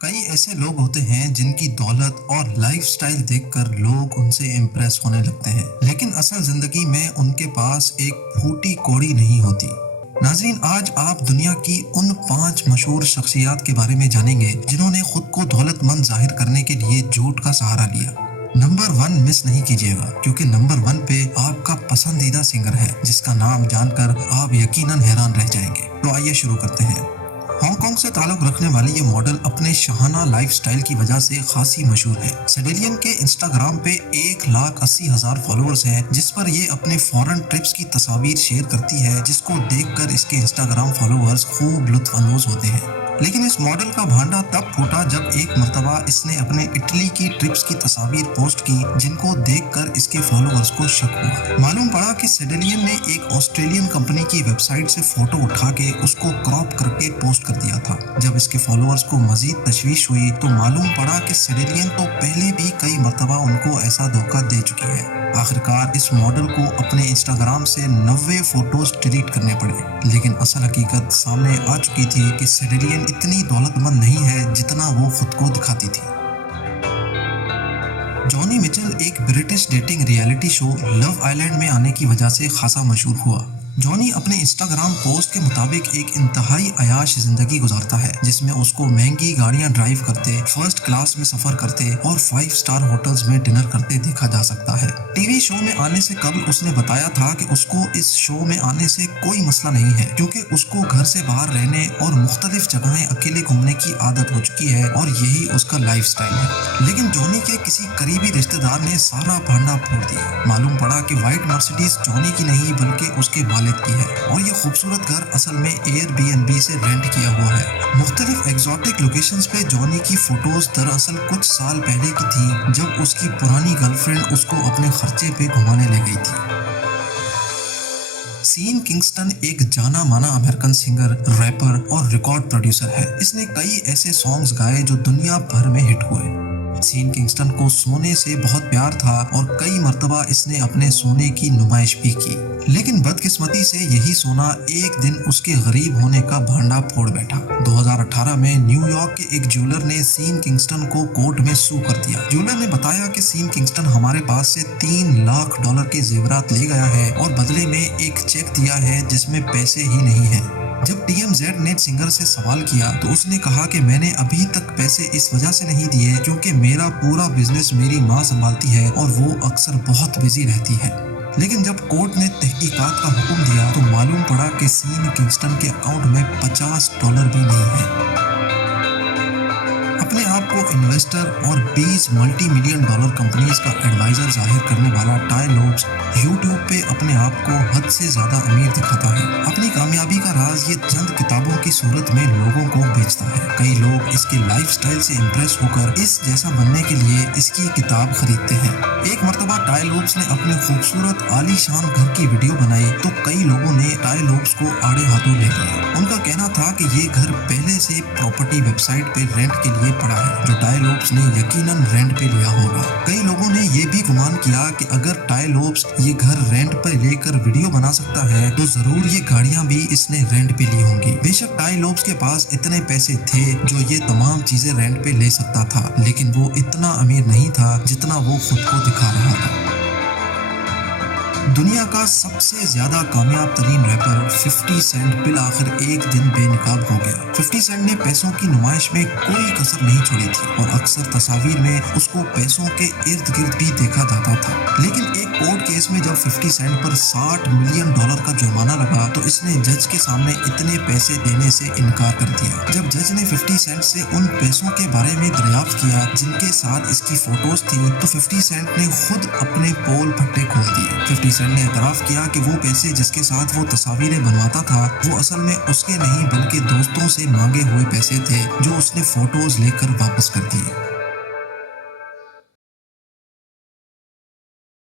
کئی ایسے لوگ ہوتے ہیں جن کی دولت اور لائف سٹائل دیکھ کر لوگ ان سے امپریس ہونے لگتے ہیں، لیکن اصل زندگی میں ان کے پاس ایک پھوٹی کوڑی نہیں ہوتی۔ ناظرین، آج آپ دنیا کی ان 5 مشہور شخصیات کے بارے میں جانیں گے جنہوں نے خود کو دولت مند ظاہر کرنے کے لیے جھوٹ کا سہارا لیا۔ نمبر 1 مس نہیں کیجیے گا، کیونکہ نمبر 1 پہ آپ کا پسندیدہ سنگر ہے جس کا نام جان کر آپ یقیناً حیران رہ جائیں گے۔ تو آئیے شروع کرتے ہیں۔ ہانگ کانگ سے تعلق رکھنے والی یہ ماڈل اپنے شاہانہ لائف سٹائل کی وجہ سے خاصی مشہور ہے۔ سیڈیلین کے انسٹاگرام پہ 1,80,000 فالوورز ہیں، جس پر یہ اپنے فورن ٹرپس کی تصاویر شیئر کرتی ہے، جس کو دیکھ کر اس کے انسٹاگرام فالوورز خوب لطف اندوز ہوتے ہیں۔ لیکن اس ماڈل کا بھانڈا تب پھوٹا جب ایک مرتبہ اس نے اپنے اٹلی کی ٹرپس کی تصاویر پوسٹ کی، جن کو دیکھ کر اس کے فالوورز کو شک ہوا۔ معلوم پڑا کہ سیڈیلین نے ایک آسٹریلین کمپنی کی ویب سائٹ سے فوٹو اٹھا کے اس کو کراپ کر کے پوسٹ کر دیا تھا۔ جب اس کے فالوورز کو مزید تشویش ہوئی تو معلوم پڑا کہ سیڈیلین تو پہلے بھی کئی مرتبہ ان کو ایسا دھوکہ دے چکی ہے۔ آخرکار اس ماڈل کو اپنے انسٹاگرام سے 90 فوٹوز ڈیلیٹ کرنے پڑے، لیکن اصل حقیقت سامنے آ چکی تھی کہ سیڈیلین اتنی دولت مند نہیں ہے جتنا وہ خود کو دکھاتی تھی۔ جانی مچل ایک برٹش ڈیٹنگ ریئلٹی شو لو آئی لینڈ میں آنے کی وجہ سے خاصا مشہور ہوا۔ جانی اپنے انسٹاگرام پوسٹ کے مطابق ایک انتہائی عیاش زندگی گزارتا ہے، جس میں اس کو مہنگی گاڑیاں ڈرائیو کرتے، فرسٹ کلاس میں سفر کرتے اور 5 اسٹار ہوٹلز میں ڈنر کرتے دیکھا جا سکتا ہے۔ ٹی وی شو میں آنے سے قبل اس نے بتایا تھا کہ اس کو اس شو میں آنے سے کوئی مسئلہ نہیں ہے، کیونکہ اس کو گھر سے باہر رہنے اور مختلف جگہیں اکیلے گھومنے کی عادت ہو چکی ہے اور یہی اس کا لائف سٹائل ہے۔ لیکن جانی کے کسی قریبی رشتہ دار نے سارا بھانڈا پھوڑ دیا۔ معلوم پڑا کہ وائٹ مرسیڈیز جانی کی نہیں بلکہ اس کے والد کی ہے، اور یہ خوبصورت گھر اصل میں ایئر بی این بی سے رینٹ کیا ہوا ہے۔ مختلف ایگزوٹک لوکیشنز پہ جانی کی فوٹوز دراصل کچھ سال پہلے کی تھی، جب اس کی پرانی گرل فرینڈ اس کو اپنے خرچے پہ گھمانے لے گئی تھی۔ سین کنگسٹن ایک جانا مانا امریکن سنگر، ریپر اور ریکارڈ پروڈیوسر ہے۔ اس نے کئی ایسے سانگز گائے جو دنیا بھر میں ہٹ ہوئے۔ سین کنگسٹن کو سونے سے بہت پیار تھا اور کئی مرتبہ اس نے اپنے سونے کی نمائش بھی کی، لیکن بدقسمتی سے یہی سونا ایک دن اس کے غریب ہونے کا بھانڈا پھوڑ بیٹھا۔ 2018 میں نیو یارک کے ایک جیولر نے سین کنگسٹن کو کورٹ میں سو کر دیا۔ جیولر نے بتایا کہ سین کنگسٹن ہمارے پاس سے $3 لاکھ کے زیورات لے گیا ہے اور بدلے میں ایک چیک دیا ہے جس میں پیسے ہی نہیں ہیں۔ جب TMZ نے سنگر سے سوال کیا تو اس نے کہا کہ میں نے ابھی تک پیسے اس وجہ سے نہیں دیے کیونکہ میرا پورا بزنس میری ماں سنبھالتی ہے اور وہ اکثر بہت بزی رہتی ہے۔ لیکن جب کورٹ نے تحقیقات کا حکم دیا تو معلوم پڑا کہ سین کنگسٹن کے اکاؤنٹ میں $50 بھی نہیں ہے۔ اپنے آپ کو انویسٹر اور 20 ملٹی ملین ڈالر کمپنیز کا ایڈوائزر ظاہر کرنے والا ٹائی لوبس یوٹیوب پہ اپنے آپ کو حد سے زیادہ امیر دکھاتا ہے۔ اپنی کامیابی کا راز یہ چند کتابوں کی صورت میں لوگوں کو بیچتا ہے۔ کئی لوگ اس کے لائف سٹائل سے امپریس ہو کر اس جیسا بننے کے لیے اس کی کتاب خریدتے ہیں۔ ایک مرتبہ ٹائی لوبس نے اپنے خوبصورت عالی شان گھر کی ویڈیو بنائی تو کئی لوگوں نے ٹائی لوبس کو آڑے ہاتھوں لے لیا۔ ان کا کہنا تھا کہ یہ گھر پہلے سے پراپرٹی ویب سائٹ پہ رینٹ کے لیے پڑا ہے، جو ٹائی لوبس نے یقیناً رینٹ پہ لیا ہوگا۔ کئی لوگوں نے یہ بھی گمان کیا کہ اگر ٹائی لوبس یہ گھر رینٹ پر لے کر ویڈیو بنا سکتا ہے تو ضرور یہ گاڑیاں بھی اس نے رینٹ پہ لی ہوں گی۔ بے شک ٹائی لوبس کے پاس اتنے پیسے تھے جو یہ تمام چیزیں رینٹ پہ لے سکتا تھا، لیکن وہ اتنا امیر نہیں تھا جتنا وہ خود کو دکھا رہا تھا۔ دنیا کا سب سے زیادہ کامیاب ترین ریپر 50 سینٹ بالآخر ایک دن بے نقاب ہو گیا۔ 50 سینٹ نے پیسوں کی نمائش میں کوئی کسر نہیں چھوڑی تھی اور اکثر تصاویر میں اس کو پیسوں کے ارد گرد بھی دیکھا جاتا تھا۔ لیکن ایک کورٹ کیس میں جب 50 سینٹ پر $60 ملین کا جرمانہ لگا تو اس نے جج کے سامنے اتنے پیسے دینے سے انکار کر دیا۔ جب جج نے 50 سینٹ سے ان پیسوں کے بارے میں دریافت کیا جن کے ساتھ اس کی فوٹوز تھی تو 50 سینٹ نے خود اپنے پول پھٹے کھول دیے۔ 50 سینٹ نے اعتراف کیا کہ وہ پیسے جس کے ساتھ وہ تصاویریں بنواتا تھا وہ اصل میں اس کے نہیں بلکہ دوستوں سے مانگے ہوئے پیسے تھے جو اس نے فوٹوز لے کر واپس کر دیے۔